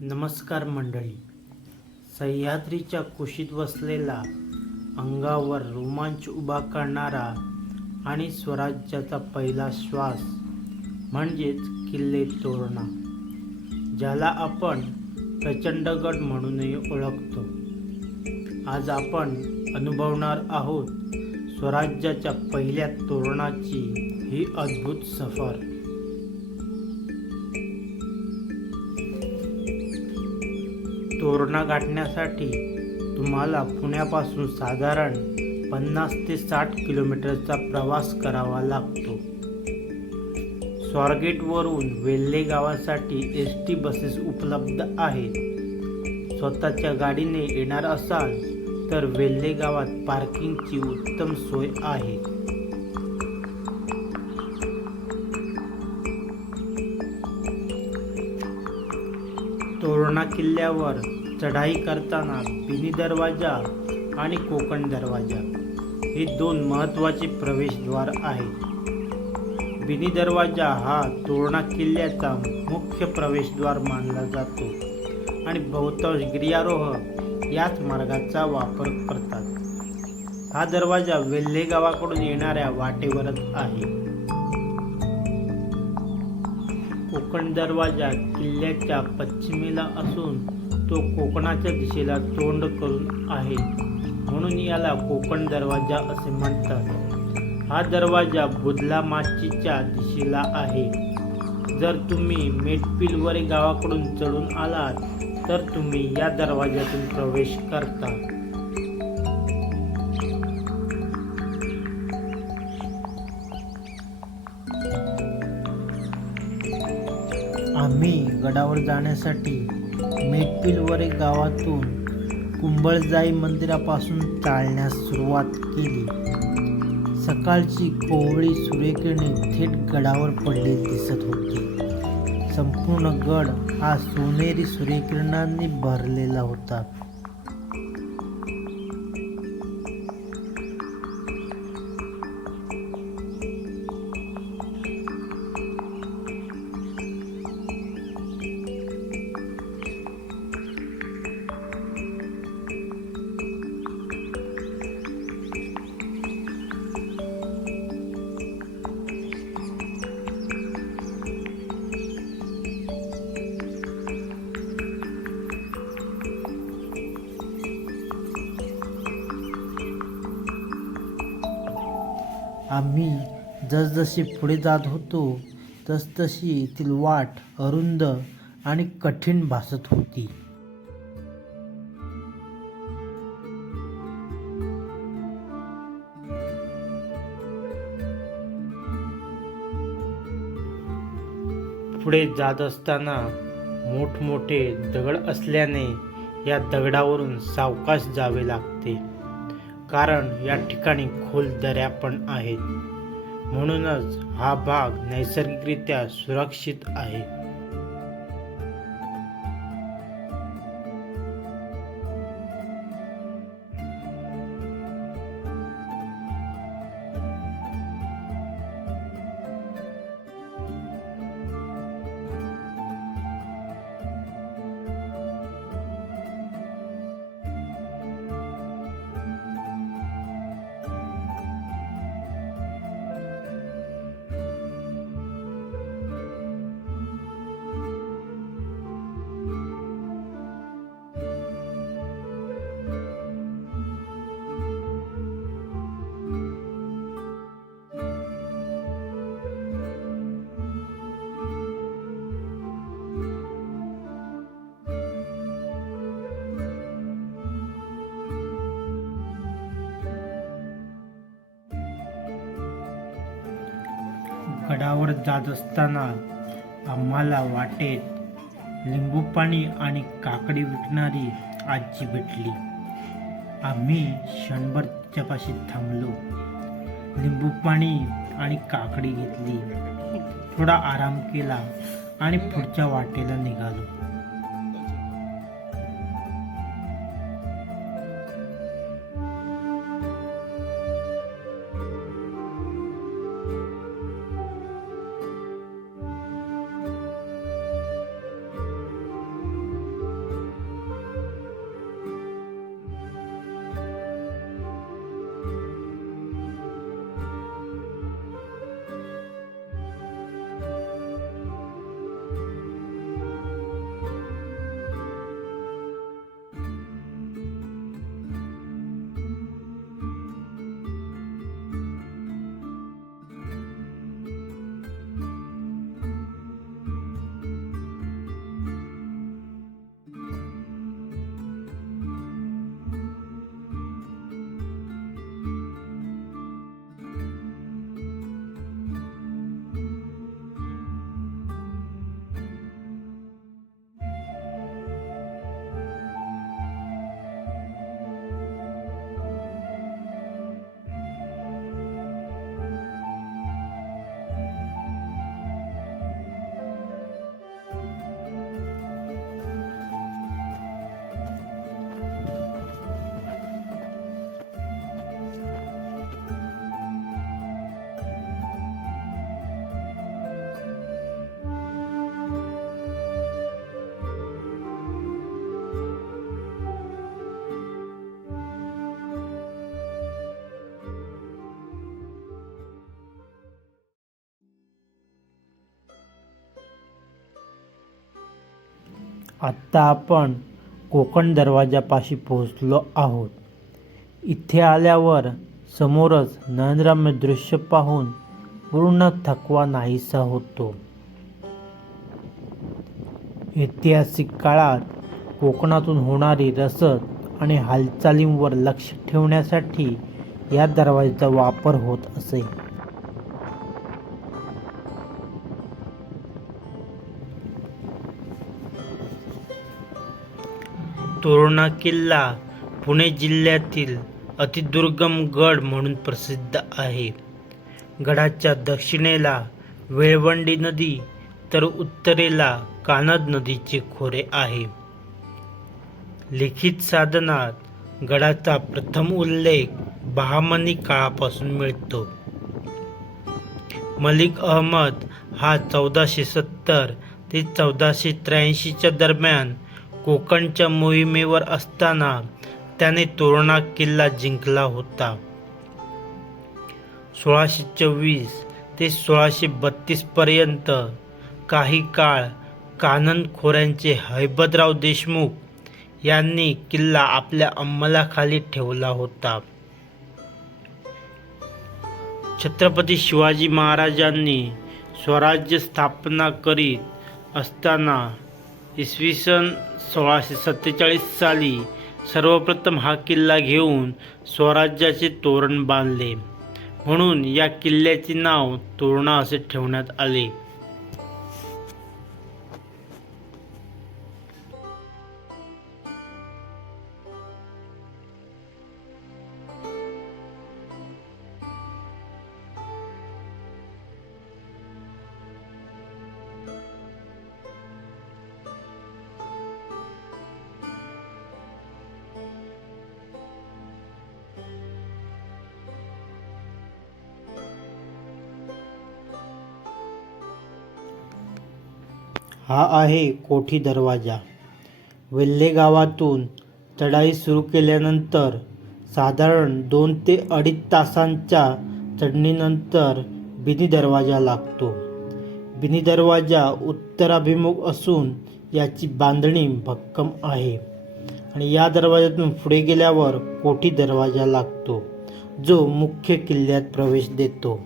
नमस्कार मंडळी. सह्याद्रीच्या कुशीत वसलेला, अंगावर रोमांच उभा करणारा आणि स्वराज्याचा पहिला श्वास म्हणजेच किल्ले तोरणा, ज्याला आपण प्रचंडगड म्हणूनही ओळखतो. आज आपण अनुभवणार आहोत स्वराज्याच्या पहिल्या तोरणाची ही अद्भुत सफर. तोरणा गाठण्यासाठी तुम्हाला पुण्यापासून साधारण 50 ते 60 किलोमीटरचा प्रवास करावा लागतो. स्वारगेटवरून वेल्हे गावासाठी एस टी बसेस उपलब्ध आहेत. स्वतःच्या गाडीने येणार असाल तर वेल्हे गावात पार्किंगची उत्तम सोय आहे. तोरणा किल्ल्यावर चढाई करताना बिनी दरवाजा आणि कोकण दरवाजा हे दोन महत्त्वाचे प्रवेशद्वार आहेत. बिनी दरवाजा हा तोरणा किल्ल्याचा मुख्य प्रवेशद्वार मानला जातो आणि बहुतांश गिर्यारोहक याच मार्गाचा वापर करतात. हा दरवाजा वेल्हे गावाकडून येणाऱ्या वाटेवरच आहे. कोकण दरवाजा किल्ल्याच्या पश्चिमेला असून तो कोकणाच्या दिशेला तोंड करून आहे, म्हणून याला कोकण दरवाजा असे म्हणतात. हा दरवाजा बुधला माचीच्या दिशेला आहे. जर तुम्ही मेटपिलवरे गावाकडून चढून आलात तर तुम्ही या दरवाज्यातून प्रवेश करता. आम्ही गडावर जाण्यासाठी मेटपिलवरे गावातून कुंभलजाई मंदिरापासून चालण्यास सुरुवात केली. सकाळची कोवळी सूर्यकिरणे थेट गडावर पडलेली दिसत होती. संपूर्ण गड हा सोनेरी सूर्यकिरणांनी भरलेला होता. आम्ही जसजशी पुढे जात होतो तसतशी येथील वाट अरुंद आणि कठीण भासत होती. पुढे जात असताना मोठमोठे दगड असल्याने या दगडावरून सावकाश जावे लागते, कारण या ठिकाणी खोल दऱ्या पण आहेत. म्हणूनच हा भाग नैसर्गिकरित्या सुरक्षित आहे. गडावर जात असताना आम्हाला वाटेत लिंबू पाणी आणि काकडी विकणारी आजी भेटली. आम्ही क्षणभर तिच्यापाशी थांबलो, लिंबू पाणी आणि काकडी घेतली, थोडा आराम केला आणि पुढच्या वाटेला निघालो. आत्ता आपण कोकण दरवाजापाशी पोहोचलो आहोत. इथे आल्यावर समोरच नयनरम्य दृश्य पाहून पूर्ण थकवा नाहीसा होतो. ऐतिहासिक काळात कोकणातून होणारी रसद आणि हालचालींवर लक्ष ठेवण्यासाठी या दरवाजाचा वापर होत असे. तोरणा किल्ला पुणे जिल्ह्यातील अतिदुर्गम गड म्हणून प्रसिद्ध आहे. गडाच्या दक्षिणेला वेळवंडी नदी तर उत्तरेला कानद नदीचे खोरे आहे. लिखित साधनात गडाचा प्रथम उल्लेख बहामनी काळापासून मिळतो. मलिक अहमद हा 1470 ते 1483 दरम्यान कोकणच्या मोहिमेवर असताना त्याने तोरणा किल्ला जिंकला होता. 1624 ते 1632 पर्यंत काही काळ कानद खोऱ्यांचे हैबतराव देशमुख यांनी किल्ला आपल्या अंमलाखाली ठेवला होता. छत्रपती शिवाजी महाराजांनी स्वराज्य स्थापना करीत असताना इसवी सन 1647 साली सर्वप्रथम हा किल्ला घेऊन स्वराज्याचे तोरण बांधले, म्हणून या किल्ल्याचे नाव तोरणा असे ठेवण्यात आले. हा आहे कोठी दरवाजा. वेल्हे गावातून चढाई सुरू केल्यानंतर साधारण 2 ते 2.5 तासांच्या चढणीनंतर बिनी दरवाजा लागतो. बिनी दरवाजा उत्तराभिमुख असून याची बांधणी भक्कम आहे आणि या दरवाजातून पुढे गेल्यावर कोठी दरवाजा लागतो, जो मुख्य किल्ल्यात प्रवेश देतो.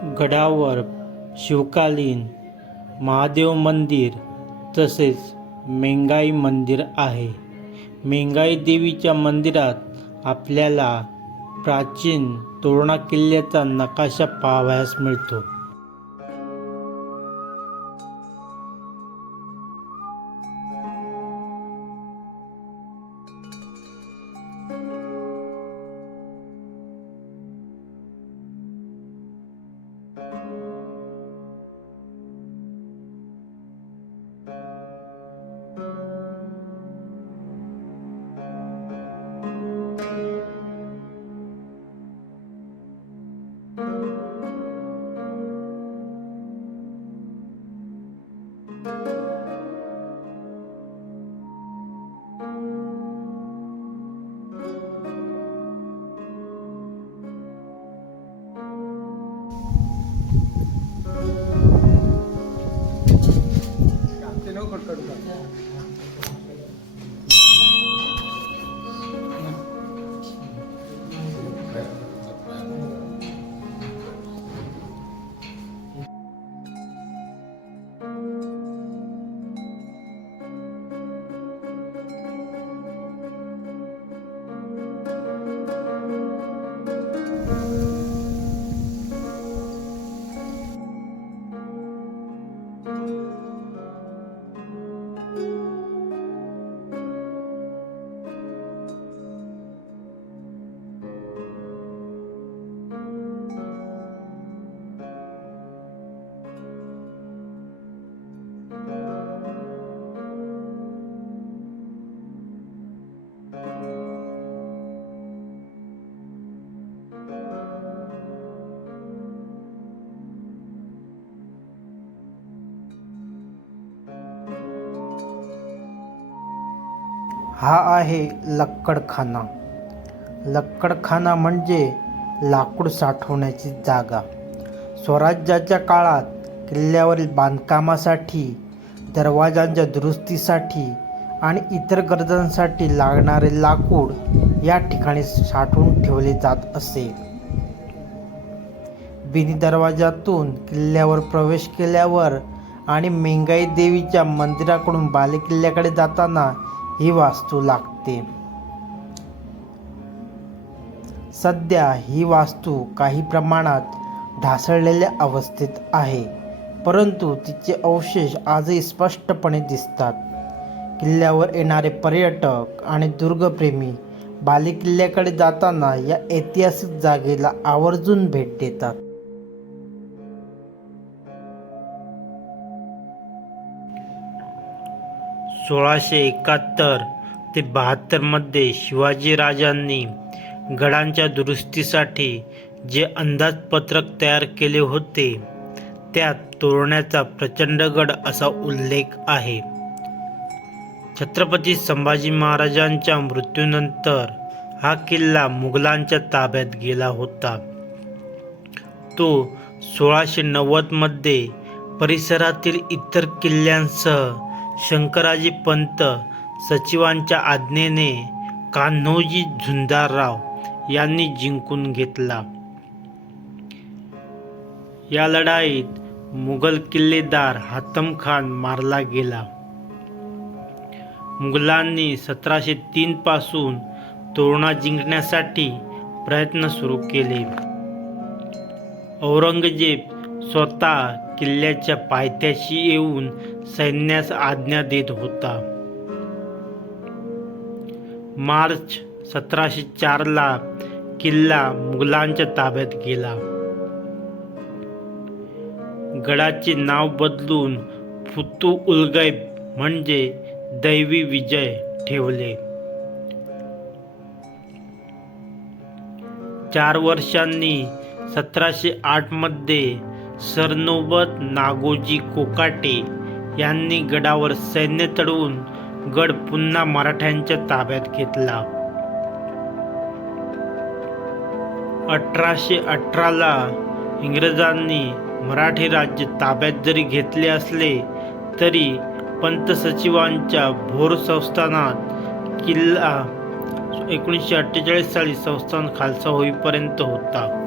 गडावर शिवकालीन महादेव मंदिर तसेच मेंगाई मंदिर आहे. मेंगाई देवीच्या मंदिरात आपल्याला प्राचीन तोरणा किल्ल्याचा नकाशा पाहावयास मिळतो. हा आहे लक्कडखाना. लक्कडखाना म्हणजे लाकूड साठवण्याची जागा. स्वराज्याच्या काळात किल्ल्यावरील बांधकामासाठी, दरवाजांच्या दुरुस्तीसाठी आणि इतर गरजांसाठी लागणारे लाकूड या ठिकाणी साठवून ठेवले जात असे. बिनी दरवाजातून किल्ल्यावर प्रवेश केल्यावर आणि मेंगाई देवीच्या मंदिराकडून बालेकिल्ल्याकडे जाताना ही वास्तू लागते. सध्या ही वास्तू काही प्रमाणात ढासळलेल्या अवस्थेत आहे, परंतु तिचे अवशेष आजही स्पष्टपणे दिसतात. किल्ल्यावर येणारे पर्यटक आणि दुर्गप्रेमी बालेकिल्ल्याकडे जाताना या ऐतिहासिक जागेला आवर्जून भेट देतात. सोळाशे 71 ते 72 मध्ये शिवाजीराजांनी गडांच्या दुरुस्तीसाठी जे अंदाजपत्रक तयार केले होते त्यात तोरण्याचा प्रचंडगड असा उल्लेख आहे. छत्रपती संभाजी महाराजांच्या मृत्यूनंतर हा किल्ला मुघलांच्या ताब्यात गेला होता. तो 1690 मध्ये परिसरातील इतर किल्ल्यांसह शंकराजी पंत सचिवांच्या आज्ञेने कान्होजी झुंजारराव यांनी जिंकून घेतला. या लढाईत मुघल किल्लेदार हातम खान मारला गेला. मुघलांनी 1703 पासून तोरणा जिंकण्यासाठी प्रयत्न सुरू केले. औरंगजेब स्वतः किल्ल्याच्या पायथ्याशी येऊन सैन्यास आज्ञा देत होता. मार्च 1704 ला किल्ला मुघलांच्या ताब्यात गेला. गडाचे नाव बदलून फुतू उल गैब म्हणजे दैवी विजय ठेवले. 4 वर्षांनी 1708 मध्ये सरनोबत नागोजी कोकाटे यांनी गडावर सैन्य चढवून गड पुन्हा मराठ्यांच्या ताब्यात घेतला. 1818 ला इंग्रजांनी मराठी राज्य ताब्यात जरी घेतले असले तरी पंत सचिवांच्या भोर संस्थानात किल्ला 1948 साली संस्थान खालसा होईपर्यंत होता.